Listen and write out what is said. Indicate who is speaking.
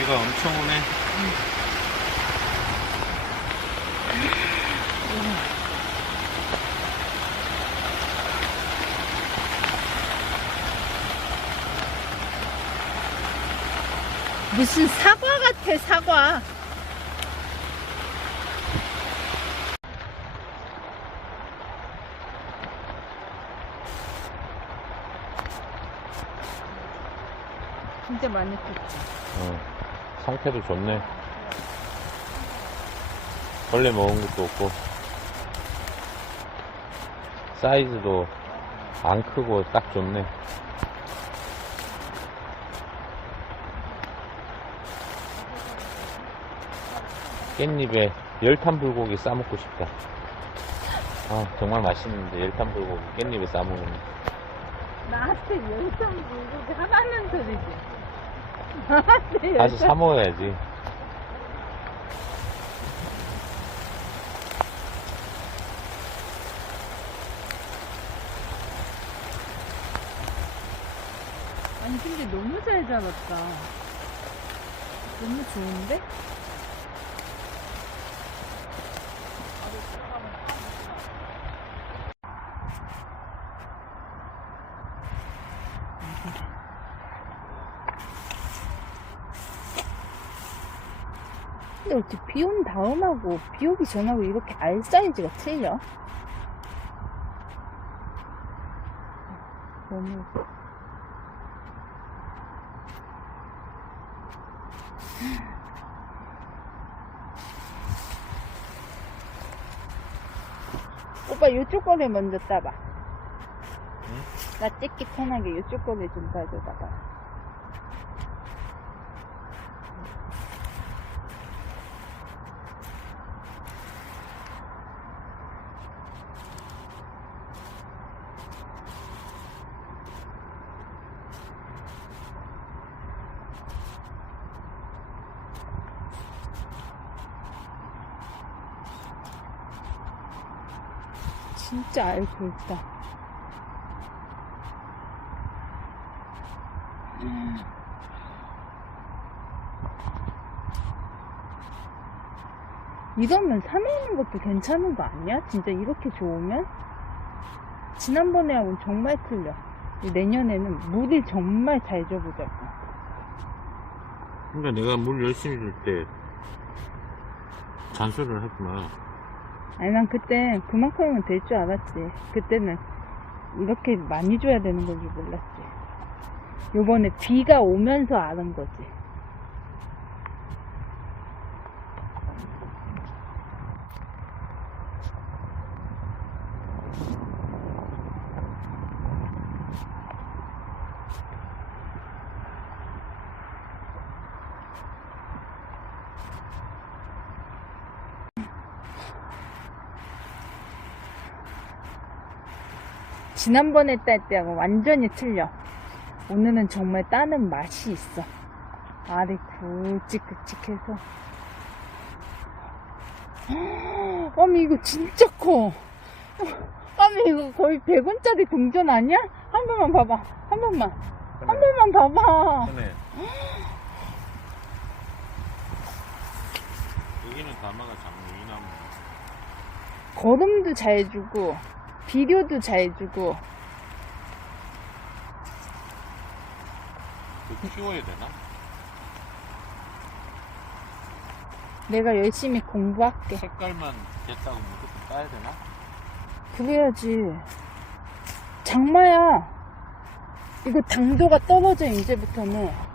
Speaker 1: 비가 엄청 오네.
Speaker 2: 무슨 사과 같아, 사과. 진짜 많이 컸지.
Speaker 1: 어, 상태도 좋네. 벌레 먹은 것도 없고. 사이즈도 안 크고 딱 좋네. 깻잎에 열탄 불고기 싸먹고 싶다. 아, 정말 맛있는데, 열탄 불고기 깻잎에 싸먹으면.
Speaker 2: 나한테 열정 물고기 하나는 소리지.
Speaker 1: 다시 사 먹어야지.
Speaker 2: 아니 근데 너무 잘 잡았다. 너무 좋은데? 근데 어떻게 비 온 다음하고 비 오기 전하고 이렇게 알 사이즈가 틀려? 너무 오빠 이쪽 거를 먼저 따봐. 나 찍기 편하게 이쪽 거를 좀 따줘봐봐. 진짜 알고 있다. 이러면 산에 있는 것도 괜찮은 거 아니야? 진짜 이렇게 좋으면? 지난번에 하고는 정말 틀려. 내년에는 물을 정말 잘 줘보자고.
Speaker 1: 그러니까 내가 물 열심히 줄 때 잔소리를 하지 마.
Speaker 2: 아니, 난 그때 그만큼이면 될줄 알았지. 그때는 이렇게 많이 줘야 되는 걸줄 몰랐지. 요번에 비가 오면서 아는 거지. 지난번에 딸 때하고 완전히 틀려. 오늘은 정말 따는 맛이 있어. 알이 굵직굵직해서. 아미 이거 진짜 커. 아미 이거 거의 100원짜리 동전 아니야? 한 번만 봐봐. 한 번만. 한 번만 봐봐.
Speaker 1: 여기는 다마가 장유인나무
Speaker 2: 거름도 잘 주고 비료도 잘 주고
Speaker 1: 그 키워야 되나?
Speaker 2: 내가 열심히 공부할게.
Speaker 1: 색깔만 됐다고 무조건 따야 되나?
Speaker 2: 그래야지. 장마야. 이거 당도가 떨어져, 이제부터는.